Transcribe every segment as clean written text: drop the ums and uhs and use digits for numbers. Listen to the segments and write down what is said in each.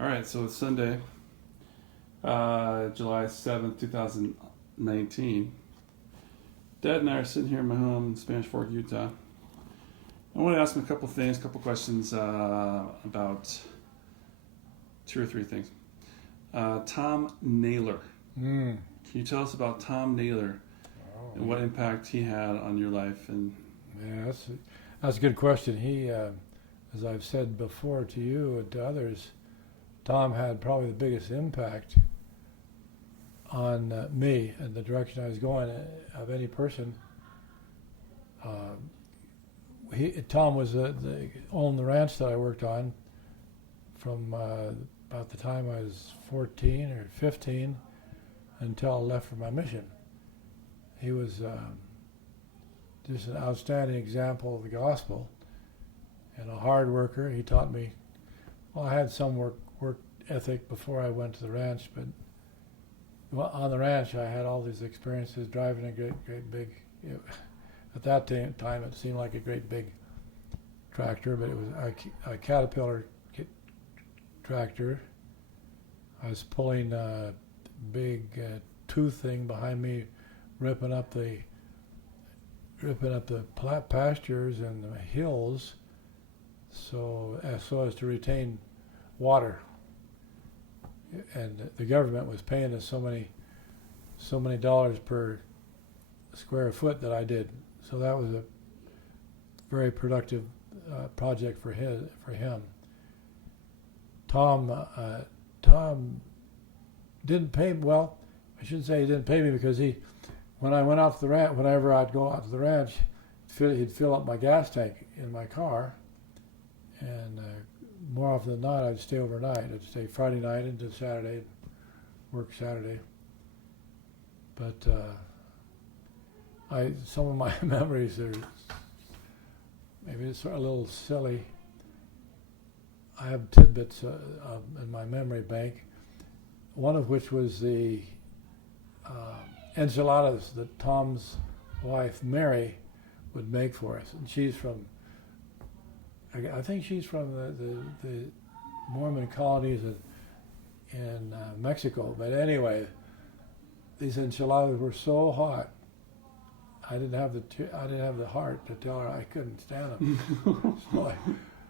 All right, so it's Sunday, July 7th, 2019. Dad and I are sitting here in my home in Spanish Fork, Utah. I want to ask him a couple things, a couple questions about two or three things. Tom Naylor. Can you tell us about Tom Naylor and what impact he had on your life? And Yeah, that's a good question. He, as I've said before to you and to others, Tom had probably the biggest impact on me and the direction I was going of any person. Tom was owned the ranch that I worked on from about the time I was 14 or 15 until I left for my mission. He was just an outstanding example of the gospel and a hard worker. He taught me, well, I had some work ethic before I went to the ranch, but on the ranch I had all these experiences driving a great big, at that time it seemed like a great big tractor, but it was a Caterpillar tractor. I was pulling a big tooth thing behind me, ripping up the pastures and the hills, so as to retain water. And the government was paying us so many dollars per square foot that I did. So that was a very productive project for him. Tom didn't pay well. I shouldn't say he didn't pay me, because when I went out to the ranch, whenever I'd go out to the ranch, he'd fill up my gas tank in my car, and more often than not, I'd stay overnight. I'd stay Friday night into Saturday, work Saturday. But some of my memories are, maybe it's a little silly. I have tidbits in my memory bank, one of which was the enchiladas that Tom's wife, Mary, would make for us. And she's from, I think she's from the Mormon colonies in Mexico. But anyway, these enchiladas were so hot, I didn't have the heart to tell her I couldn't stand them.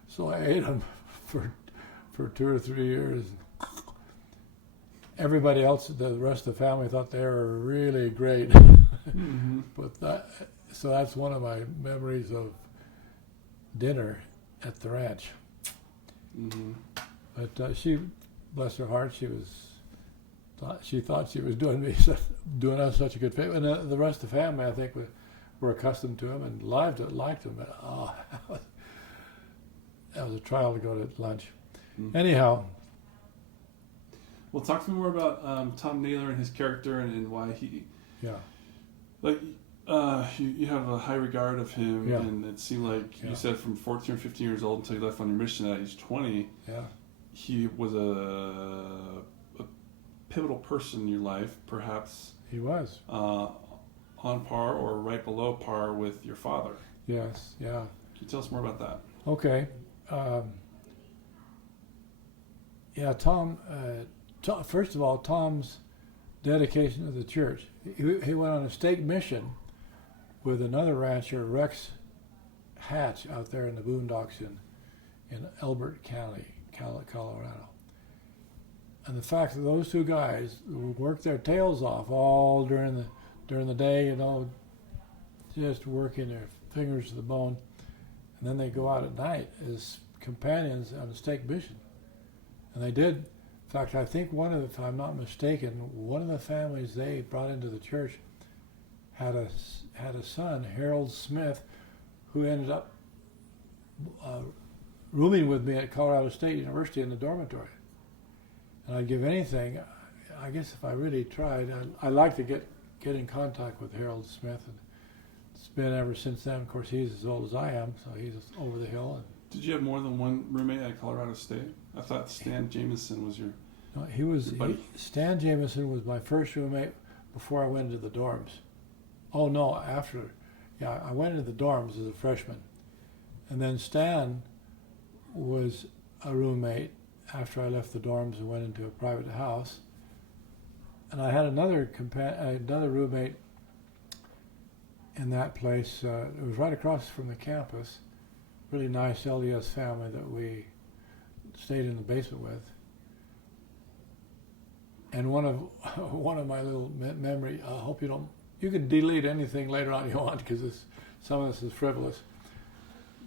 so I ate them for 2 or 3 years. Everybody else, the rest of the family, thought they were really great. Mm-hmm. So that's one of my memories of dinner at the ranch. Mm-hmm. But she, bless her heart, she thought she was doing us such a good favor, and the rest of the family, I think, were accustomed to him and liked him. But, that was a trial to go to lunch. Mm-hmm. Anyhow. Well, talk to me more about Tom Naylor and his character and why he. Yeah. Like. You have a high regard of him, yeah. And it seemed like you said from 14 or 15 years old until you left on your mission at age 20. Yeah. He was a pivotal person in your life, perhaps. He was. On par or right below par with your father. Yes, yeah. Can you tell us more about that? Okay. Tom, first of all, Tom's dedication to the church. He went on a stake mission with another rancher, Rex Hatch, out there in the boondocks in Elbert County, Colorado. And the fact that those two guys worked their tails off all during the day, just working their fingers to the bone, and then they go out at night as companions on a stake mission. And they did. In fact, I think if I'm not mistaken, one of the families they brought into the church had a son, Harold Smith, who ended up rooming with me at Colorado State University in the dormitory. And I'd give anything, I guess if I really tried, I'd like to get in contact with Harold Smith. And it's been ever since then. Of course, he's as old as I am, so he's over the hill. Did you have more than one roommate at Colorado State? I thought Stan Jameson was your. No, Stan Jameson was my first roommate before I went into the dorms. Oh no, after. Yeah, I went into the dorms as a freshman. And then Stan was a roommate after I left the dorms and went into a private house. And I had another roommate in that place. It was right across from the campus. Really nice LDS family that we stayed in the basement with. And one of my little memory. I hope you don't. You can delete anything later on you want because some of this is frivolous.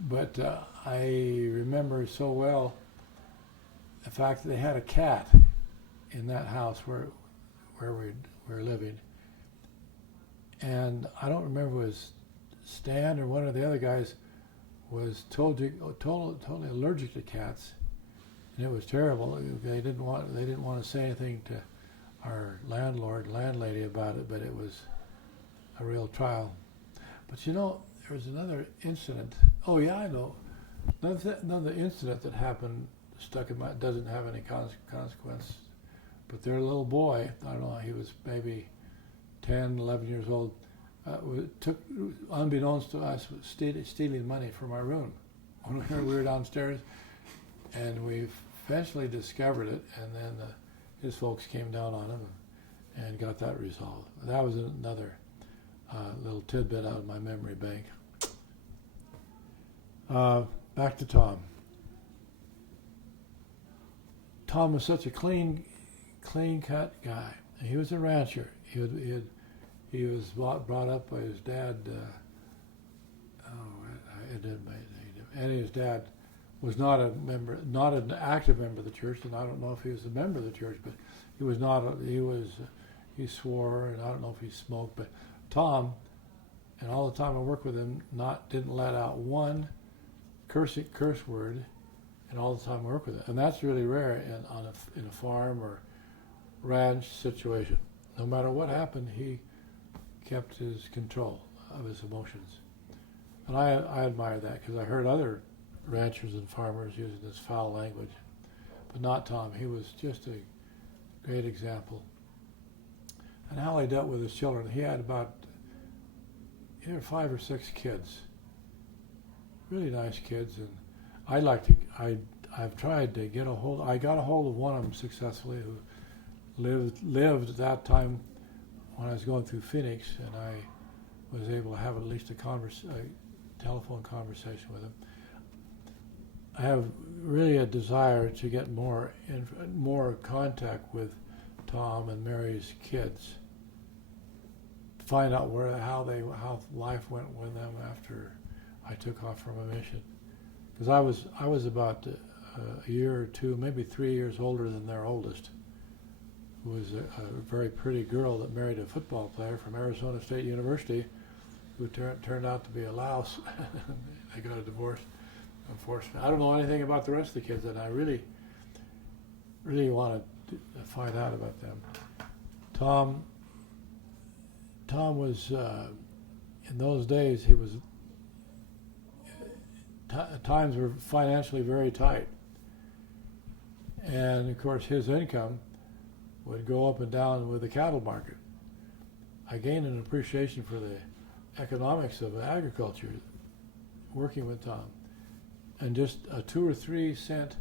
But I remember so well the fact that they had a cat in that house where we were living. And I don't remember if it was Stan or one of the other guys was totally allergic to cats, and it was terrible. They didn't want to say anything to our landlady about it, but it was a real trial. But you know, there was another incident. Oh yeah, I know. Another incident that happened stuck in my, doesn't have any consequence. But their little boy, I don't know, he was maybe 10, 11 years old, took, unbeknownst to us, stealing money from our room. When we were downstairs, and we eventually discovered it, and then his folks came down on him and got that resolved. That was another little tidbit out of my memory bank. Back to Tom. Tom was such a clean-cut guy. He was a rancher. He was brought up by his dad. And his dad was not a member, not an active member of the church, and I don't know if he was a member of the church, but he was not. He swore, and I don't know if he smoked. But Tom, and all the time I worked with him, didn't let out one curse word, and all the time I worked with him, and that's really rare in a farm or ranch situation. No matter what happened, he kept his control of his emotions. And I admire that because I heard other ranchers and farmers using this foul language, but not Tom. He was just a great example. And how he dealt with his children. He had about either 5 or 6 kids, really nice kids, and I've tried to get a hold. I got a hold of one of them successfully, who lived at that time when I was going through Phoenix, and I was able to have at least a telephone conversation with him. I have really a desire to get more contact with Tom and Mary's kids, to find out how life went with them after I took off from a mission, because I was about a year or two, maybe 3 years older than their oldest, who was a very pretty girl that married a football player from Arizona State University, who turned out to be a louse. They got a divorce, unfortunately. I don't know anything about the rest of the kids, and I really want to find out about them. Tom was, in those days, he was, times were financially very tight. And of course his income would go up and down with the cattle market. I gained an appreciation for the economics of agriculture working with Tom. And just a 2 or 3 cent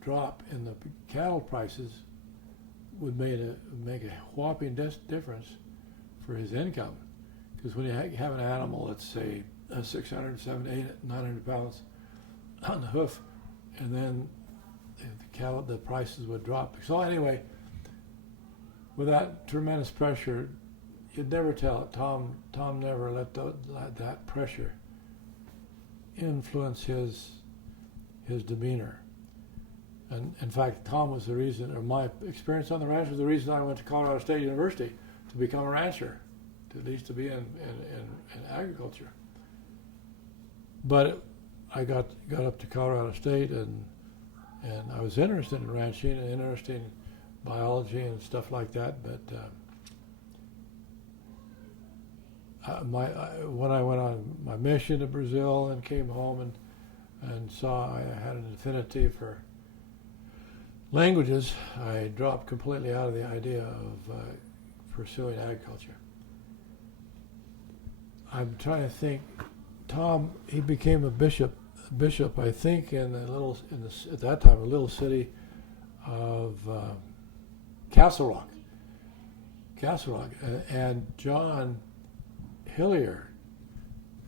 drop in the cattle prices would make a whopping difference for his income. Because when you have an animal, let's say 600, 700, 800, 900 pounds on the hoof, and then the prices would drop. So anyway, with that tremendous pressure, you'd never tell it. Tom never let that pressure influence his demeanor. And in fact, Tom was the reason, or my experience on the ranch was the reason I went to Colorado State University to become a rancher, at least to be in agriculture. But I got up to Colorado State, and I was interested in ranching and interested in biology and stuff like that. But when I went on my mission to Brazil and came home and saw I had an affinity for languages, I dropped completely out of the idea of pursuing agriculture. I'm trying to think. Tom, he became a bishop. I think at that time, a little city of Castle Rock. Castle Rock. And John Hillier,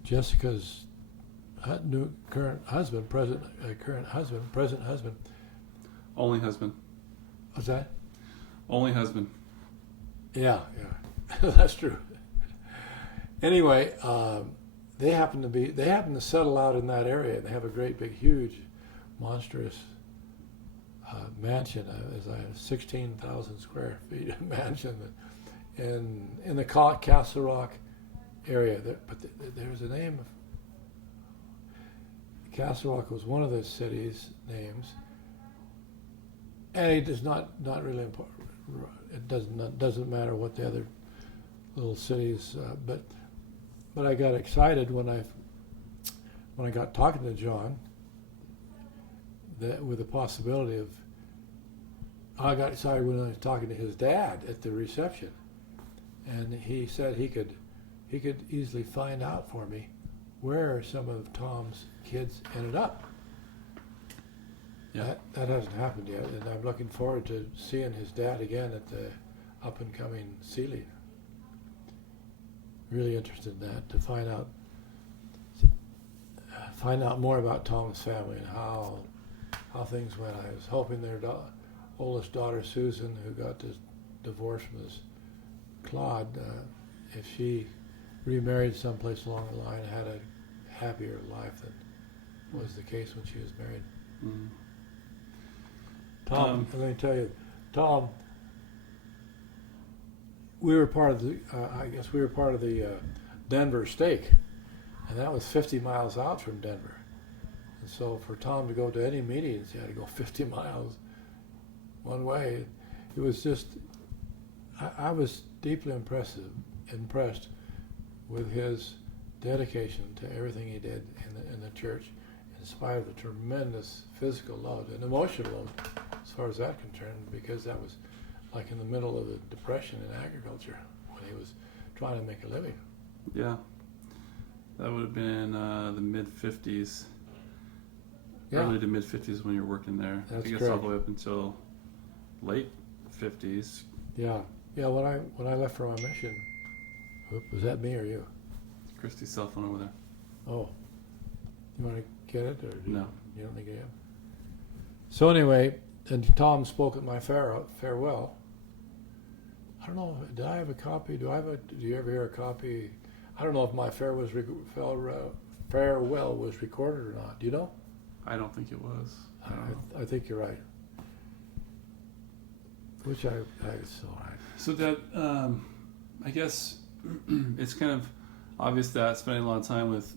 Jessica's present husband. Only husband. What's that? Only husband. Yeah, that's true. Anyway, they happen to settle out in that area. They have a great big, huge, monstrous mansion, 16,000 square feet mansion in the Castle Rock area. But there's a name of Castle Rock was one of the city's names, and it is not really important. It doesn't matter what the other little cities, but I got excited when I got talking to John with the possibility of. I got excited when I was talking to his dad at the reception, and he said he could easily find out for me where some of Tom's kids ended up. Yeah. That hasn't happened yet, and I'm looking forward to seeing his dad again at the up-and-coming Sealy. Really interested in that, to find out more about Tom's family and how things went. I was hoping their oldest daughter, Susan, who got this divorce from this Claude, if she remarried someplace along the line, had a happier life than was the case when she was married. Mm. Tom, let me tell you, Tom, we were part of the, Denver stake, and that was 50 miles out from Denver. And so for Tom to go to any meetings, he had to go 50 miles one way. It was just, I was deeply impressed with his dedication to everything he did in the church, in spite of the tremendous physical load and emotional load, as far as that concerned, because that was like in the middle of the Depression in agriculture when he was trying to make a living. Yeah. That would have been the mid-50s. Yeah. Early to mid-50s when you were working there. That's I guess correct. all the way up until late 50s. Yeah. When I left for my mission, was that me or you? Christy's cell phone over there. Oh, you want to get it or No. You don't think I am? So anyway, and Tom spoke at my farewell. I don't know. Did I have a copy? Do you ever hear a copy? I don't know if my farewell was recorded or not. Do you know? I don't think it was. I think you're right. Which I so right. So Dad, I guess it's kind of obvious that spending a lot of time with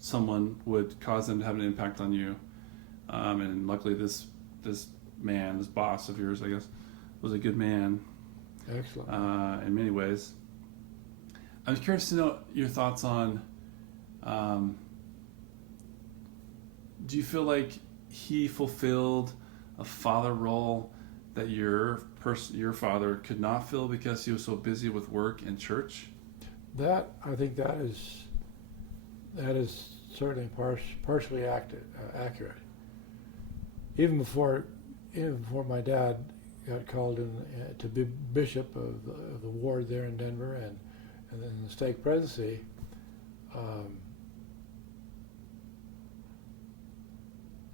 someone would cause them to have an impact on you. And luckily this man, this boss of yours, I guess, was a good man. Excellent. In many ways. I'm curious to know your thoughts on, do you feel like he fulfilled a father role that your father could not fill because he was so busy with work and church? I think that is certainly partially accurate. Even before my dad got called in to be bishop of the ward there in Denver and then the stake presidency,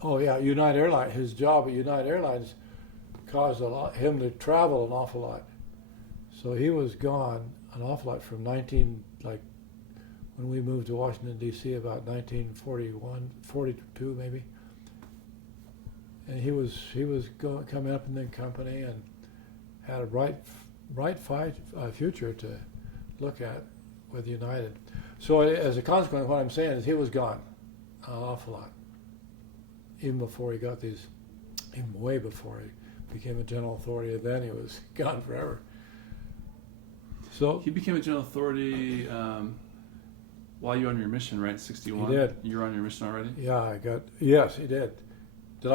United Airlines. His job at United Airlines caused him to travel an awful lot. So he was gone an awful lot from when we moved to Washington D.C. about 1941, 42 maybe. And he was coming up in the company and had a bright future to look at with United. So as a consequence, what I'm saying is he was gone an awful lot. Even way before he became a general authority, and then he was gone forever. So he became a general authority while you were on your mission, right? 61. He did. You were on your mission already. Yeah, yes, he did. Do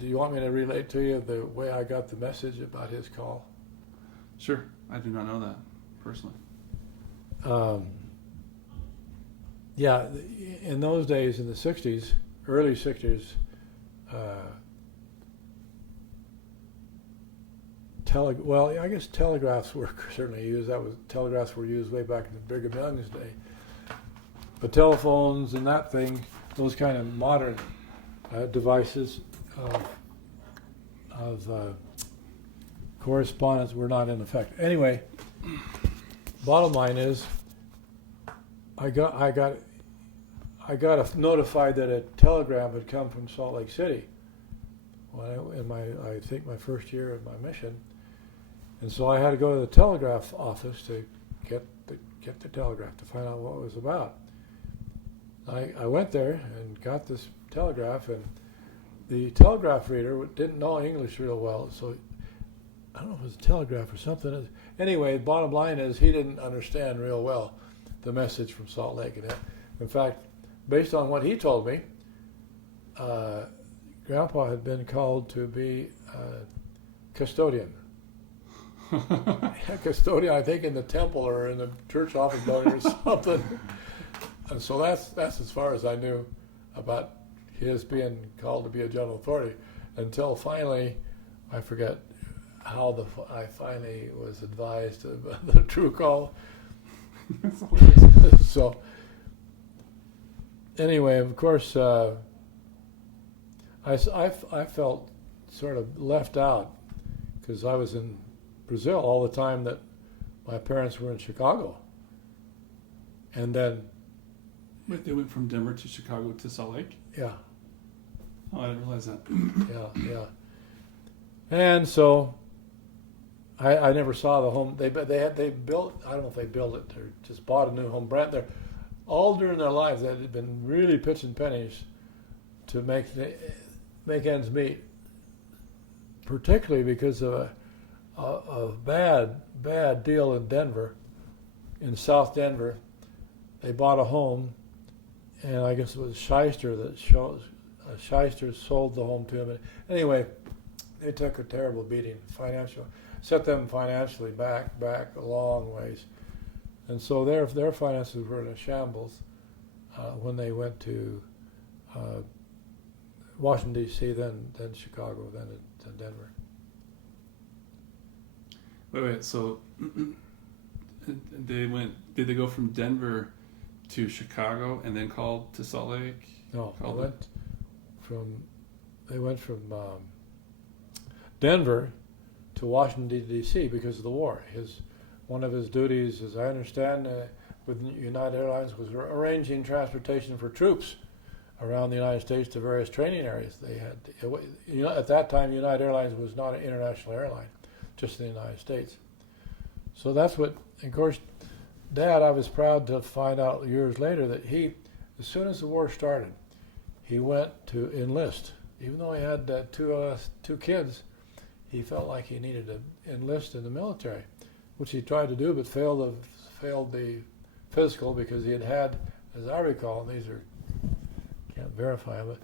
you want me to relate to you the way I got the message about his call? Sure. I do not know that personally. In those days, in the 60s, early 60s, well, I guess telegraphs were certainly used. Telegraphs were used way back in the Brigham Young's day. But telephones and that thing, those kind of modern devices of correspondence were not in effect. Anyway, bottom line is, I got notified that a telegram had come from Salt Lake City I think my first year of my mission, and so I had to go to the telegraph office to get the telegraph to find out what it was about. I went there and got this telegraph, and the telegraph reader didn't know English real well, so I don't know if it was a telegraph or something. Anyway, the bottom line is he didn't understand real well the message from Salt Lake. And in fact, based on what he told me, Grandpa had been called to be custodian. Custodian, I think, in the temple or in the church office building or something. And so that's as far as I knew about his being called to be a general authority, until finally, I forget how I finally was advised of the true call. So anyway, of course, I felt sort of left out because I was in Brazil all the time that my parents were in Chicago. And then... Wait, they went from Denver to Chicago to Salt Lake? Yeah. Oh, I didn't realize that. Yeah. And so I never saw the home. They built, I don't know if they built it or just bought a new home. They're all during their lives, they had been really pitching pennies to make ends meet, particularly because of a bad deal in Denver, in South Denver. They bought a home, and I guess it was Shyster Shyster sold the home to him. Anyway, they took a terrible beating, set them financially back a long ways, and so their finances were in a shambles when they went to Washington D.C., then Chicago, then Denver. Wait. So they went. Did they go from Denver to Chicago and then called to Salt Lake? No, they went from Denver to Washington D.C. because of the war. One of his duties, as I understand, with United Airlines was arranging transportation for troops around the United States to various training areas. They had, at that time, United Airlines was not an international airline, just in the United States. So that's what, of course, Dad, I was proud to find out years later that as soon as the war started, he went to enlist. Even though he had two kids, he felt like he needed to enlist in the military, which he tried to do, but failed the physical because he had, as I recall, and can't verify, but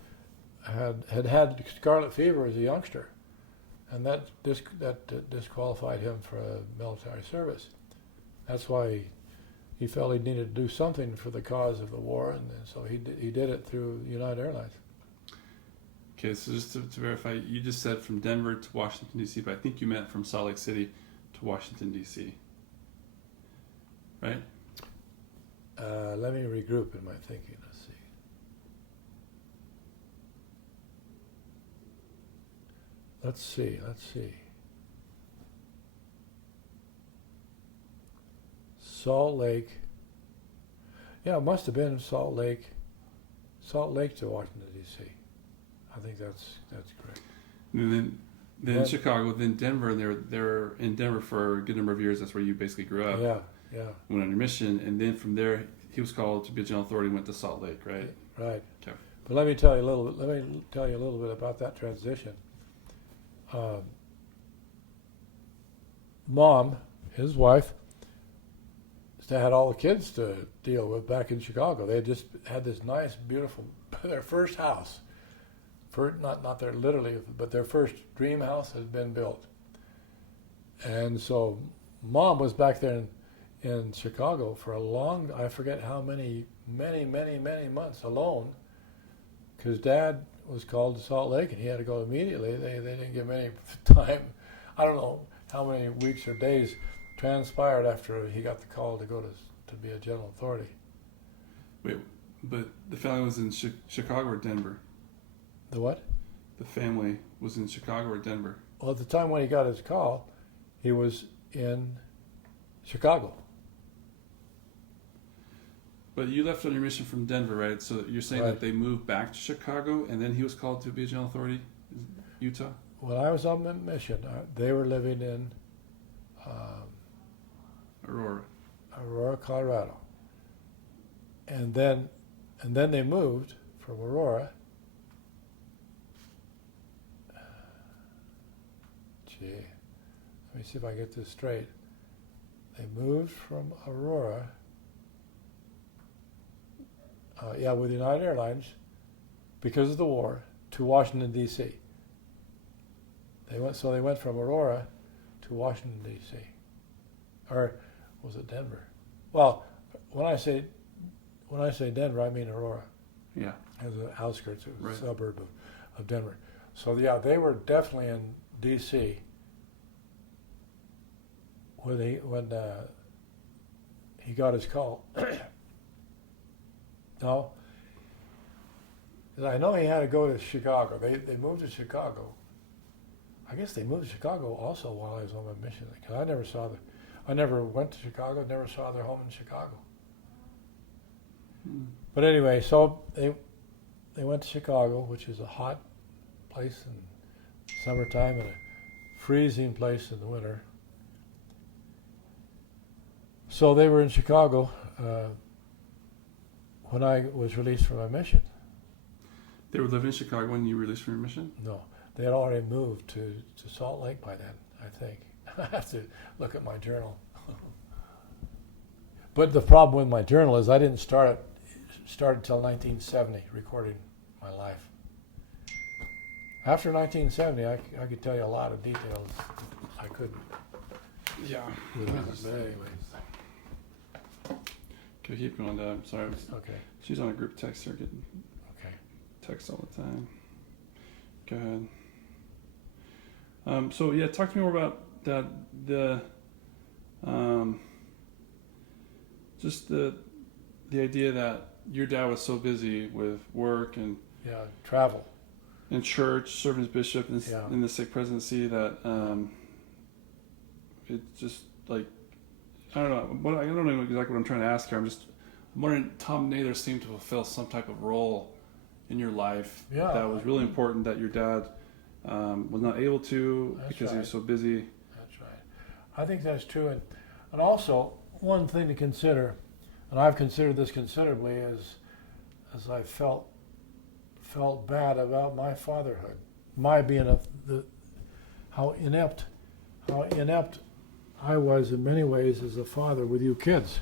had scarlet fever as a youngster, and that disqualified him for military service. That's why he felt he needed to do something for the cause of the war, and so he did it through United Airlines. Okay, so just to verify, you just said from Denver to Washington, D.C., but I think you meant from Salt Lake City to Washington, D.C., right? Let me regroup in my thinking. Let's see. Salt Lake. Yeah, it must have been Salt Lake to Washington, D.C. I think that's correct. And then Chicago, then Denver, and they're in Denver for a good number of years. That's where you basically grew up. Yeah. Went on your mission, and then from there, he was called to be a general authority and went to Salt Lake, right? Right. Okay. But let me tell you a little bit about that transition. Mom, his wife, had all the kids to deal with back in Chicago. They had just had this nice, beautiful, their first house. Not their literally, but their first dream house had been built. And so Mom was back there in Chicago for I forget how many months alone, because Dad was called to Salt Lake and he had to go immediately. They didn't give him any time. I don't know. how many weeks or days transpired after he got the call to go to be a general authority. Wait, but the family was in Chicago or Denver? The what? The family was in Chicago or Denver? Well, at the time when he got his call, he was in Chicago. But you left on your mission from Denver, right? So you're saying Right. that they moved back to Chicago, and then he was called to be a general authority, Utah? When I was on the mission, they were living in Aurora. Aurora, Colorado, and then they moved from Aurora. Gee, let me see if I get this straight. They moved from Aurora, with United Airlines, because of the war, to Washington D.C. They went from Aurora to Washington D.C. Or was it Denver? Well, when I say Denver, I mean Aurora. Yeah. As the outskirts, it was Right. a suburb of Denver. So yeah, they were definitely in D.C. when he got his call. No, I know he had to go to Chicago. They moved to Chicago. I guess they moved to Chicago also while I was on my mission, because I never went to Chicago, never saw their home in Chicago. But anyway, so they went to Chicago, which is a hot place in summertime and a freezing place in the winter. So they were in Chicago when I was released from my mission. They were living in Chicago when you were released from your mission? No, they had already moved to Salt Lake by then, I think. I have to look at my journal. But the problem with my journal is I didn't start until 1970, recording my life. After 1970, I could tell you a lot of details I couldn't. Yeah. But anyways, Okay, keep going, Dad. Sorry. okay, She's on a group text. They're getting okay. texts all the time. Go ahead. So yeah, talk to me more about that. Just the idea that your dad was so busy with work and Yeah, travel. in church, serving as bishop in, Yeah. in the sick presidency, that it just like I don't know. I don't know exactly what I'm trying to ask here. I'm wondering. Tom Nather seemed to fulfill some type of role in your life that was really important that your dad was not able to That's because he right. was so busy. That's right. I think that's true, and also one thing to consider, and I've considered this considerably, is as I felt bad about my fatherhood, my being how inept I was in many ways as a father with you kids.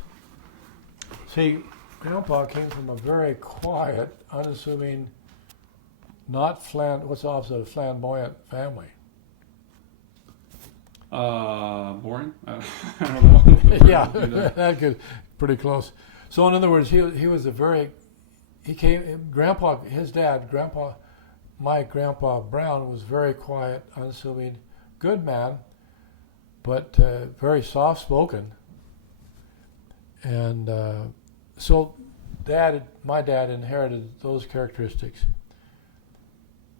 See, Grandpa came from a very quiet, unassuming, what's the opposite of flamboyant family? Boring. I don't know. Yeah, that could pretty close. So in other words, he was my grandpa Brown was very quiet, unassuming, good man, but very soft spoken. And so my dad inherited those characteristics.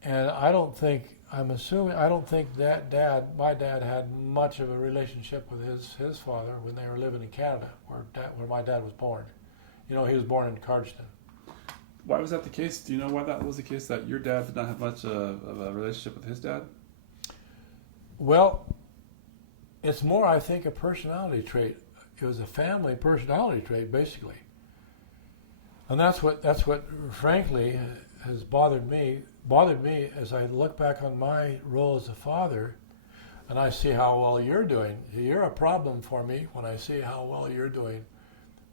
And I don't think that my dad had much of a relationship with his father when they were living in Canada, where my dad was born. He was born in Cardston. Why was that the case? Do you know why that was the case, that your dad did not have much of a relationship with his dad? Well, it's more, I think, a personality trait. It was a family personality trait, basically. And that's what frankly has bothered me as I look back on my role as a father, and I see how well you're doing. You're a problem for me when I see how well you're doing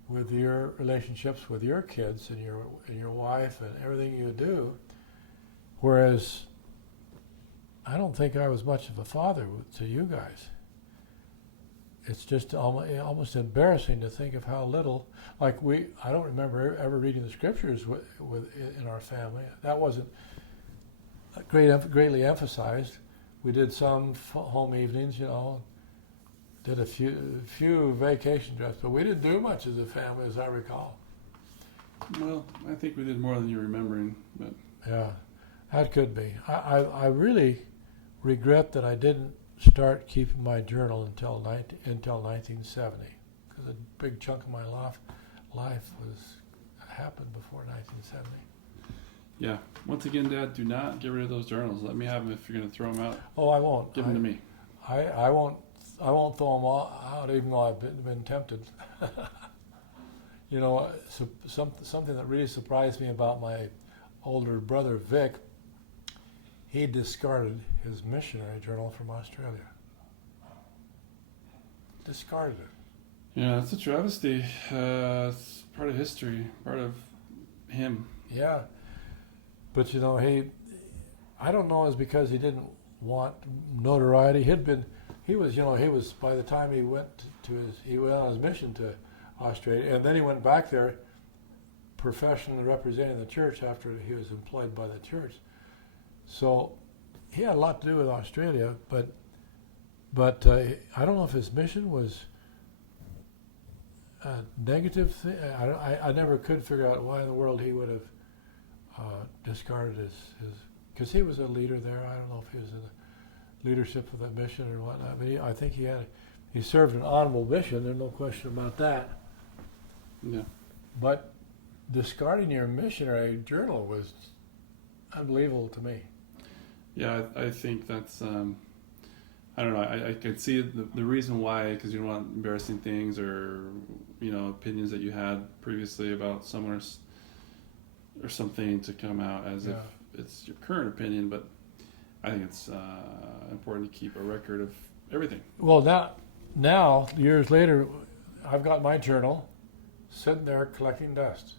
with your relationships with your kids and your wife and everything you do. Whereas I don't think I was much of a father to you guys. It's just almost embarrassing to think of how little, I don't remember ever reading the scriptures in our family. That wasn't greatly emphasized. We did some home evenings, did a few vacation trips, but we didn't do much as a family, as I recall. Well, I think we did more than you're remembering, but Yeah, that could be. I really regret that I didn't start keeping my journal until 1970, because a big chunk of my life happened before 1970. yeah. Once again, Dad, do not get rid of those journals. Let me have them if you're going to throw them out. Oh, I won't. Give them to me. I won't. I won't throw them all out, even though I've been tempted. You know, something that really surprised me about my older brother Vic. He discarded his missionary journal from Australia. Discarded it. Yeah, it's a travesty. It's part of history, part of him. Yeah, but you know, I don't know, it's because he didn't want notoriety. He was by the time he went on his mission to Australia, and then he went back there professionally representing the church after he was employed by the church. So he had a lot to do with Australia, but I don't know if his mission was a negative thing. I never could figure out why in the world he would have discarded his because he was a leader there. I don't know if he was in the leadership of the mission or whatnot, but I think he served an honorable mission. There's no question about that. Yeah. But discarding your missionary journal was unbelievable to me. Yeah, I think that's, I don't know, I could see the reason why, because you don't want embarrassing things or, opinions that you had previously about someone or something to come out as if it's your current opinion, but I think it's important to keep a record of everything. Well, now, years later, I've got my journal sitting there collecting dust.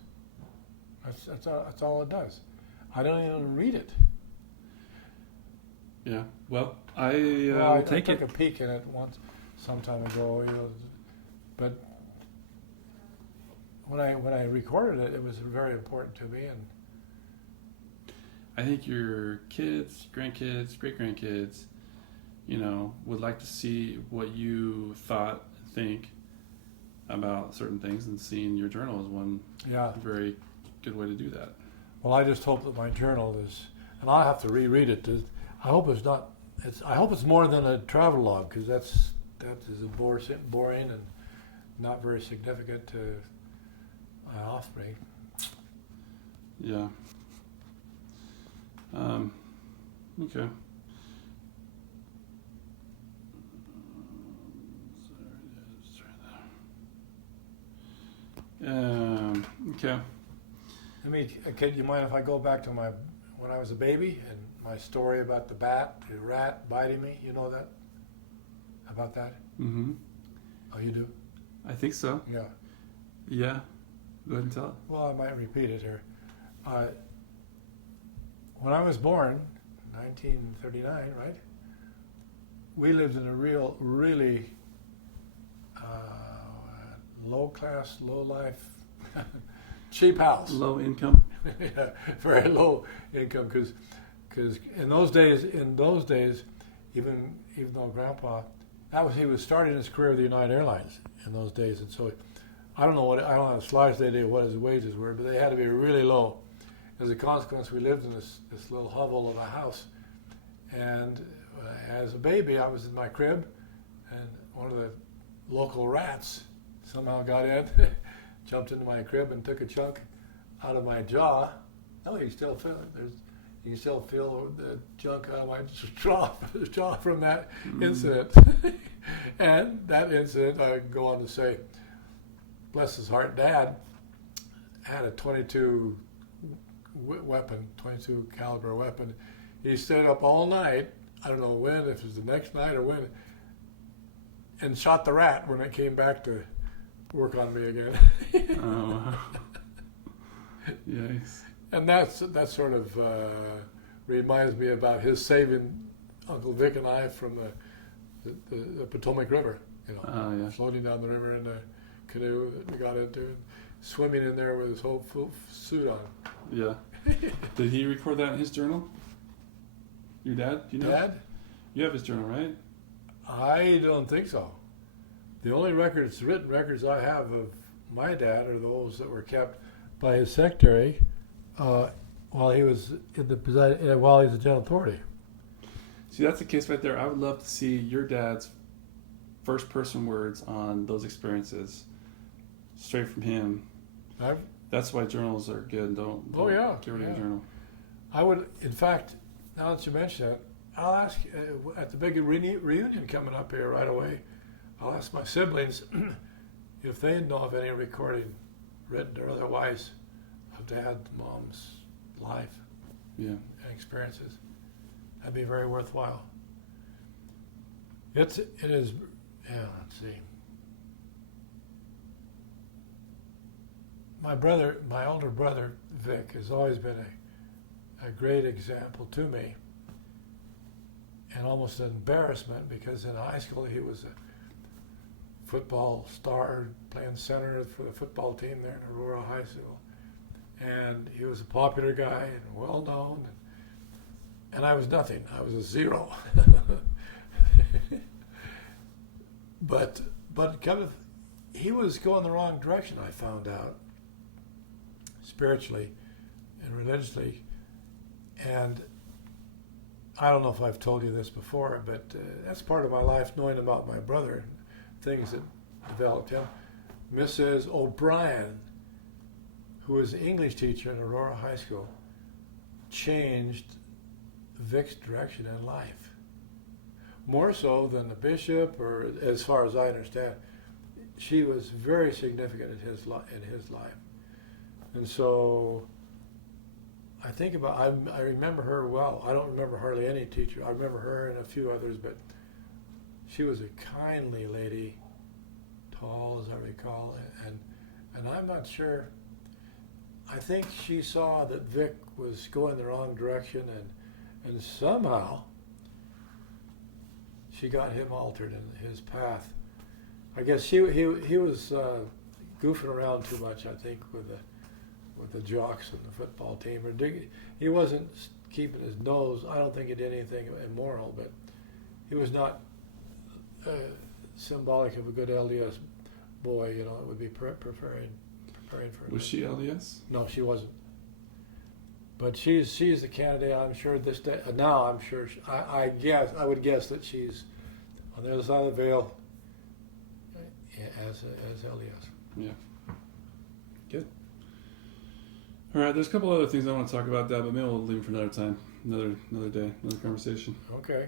That's all it does. I don't even read it. Yeah. Well, I take took a peek in it once, some time ago. But when I recorded it, it was very important to me. And I think your kids, grandkids, great-grandkids, would like to see what you thought and think about certain things, and seeing your journal is one very good way to do that. Well, I just hope that my journal is, and I'll have to reread it. I hope it's not. I hope it's more than a travel log, because that is boring and not very significant to my offspring. Yeah. Okay. Okay. Can you mind if I go back to when I was a baby and my story about the rat biting me? You know that? About that? Mm-hmm. Oh, you do? I think so. Yeah. Yeah. Go ahead and tell it. Well, I might repeat it here. When I was born, 1939, right? We lived in a really low-class, low-life, cheap house. Low income. Yeah, very low income, because in those days, even though Grandpa, he was starting his career with the United Airlines in those days, and so I don't have the slightest idea what his wages were, but they had to be really low. As a consequence, we lived in this little hovel of a house, and as a baby, I was in my crib, and one of the local rats somehow got in, jumped into my crib, and took a chunk out of my jaw. Oh, you can still feel it. You can still feel the chunk out of my jaw from that incident. And that incident, I go on to say, bless his heart, Dad had a 22 caliber weapon. He stayed up all night. I don't know when, if it was the next night or when, and shot the rat when it came back to work on me again. Oh, wow. Yikes. And that sort of reminds me about his saving Uncle Vic and I from the Potomac River. Floating down the river in the canoe that we got into, and swimming in there with his whole full suit on. Yeah. Did he record that in his journal? Your dad? Do you know? Dad? You have his journal, right? I don't think so. The only records, written records I have of my dad are those that were kept by his secretary while he was while he was a general authority. See, that's the case right there. I would love to see your dad's first person words on those experiences straight from him. That's why journals are good. Don't Oh, yeah, get rid of yeah. your journal. I would, in fact, now that you mention it, I'll ask at the big reunion coming up here right away. I'll ask my siblings if they know of any recording, written or otherwise, of Dad, Mom's life Yeah. and experiences. That'd be very worthwhile. It is. Yeah. Let's see. My older brother Vic, has always been a great example to me, and almost an embarrassment because in high school he was a football star, playing center for the football team there in Aurora High School, and he was a popular guy and well known, and I was nothing. I was a zero. but he was going the wrong direction. I found out, spiritually and religiously, and I don't know if I've told you this before, but that's part of my life, knowing about my brother, things that developed him. Mrs. O'Brien, who was an English teacher at Aurora High School, changed Vic's direction in life. More so than the bishop, or as far as I understand, she was very significant in his life. And so I think about, I remember her well. I don't remember hardly any teacher. I remember her and a few others, but she was a kindly lady, tall as I recall, and I'm not sure. I think she saw that Vic was going the wrong direction, and somehow she got him altered in his path. I guess he was goofing around too much, I think, with the jocks and the football team. He wasn't keeping his nose. I don't think he did anything immoral, but he was not symbolic of a good LDS boy. It would be preparing for. Was she LDS? No, she wasn't. But she's the candidate. I'm sure this day. Now I'm sure. I would guess that she's on the other side of the veil as LDS. Yeah. Good. All right. There's a couple other things I want to talk about, Dad, but maybe we'll leave it for another time, another day, another conversation. Okay.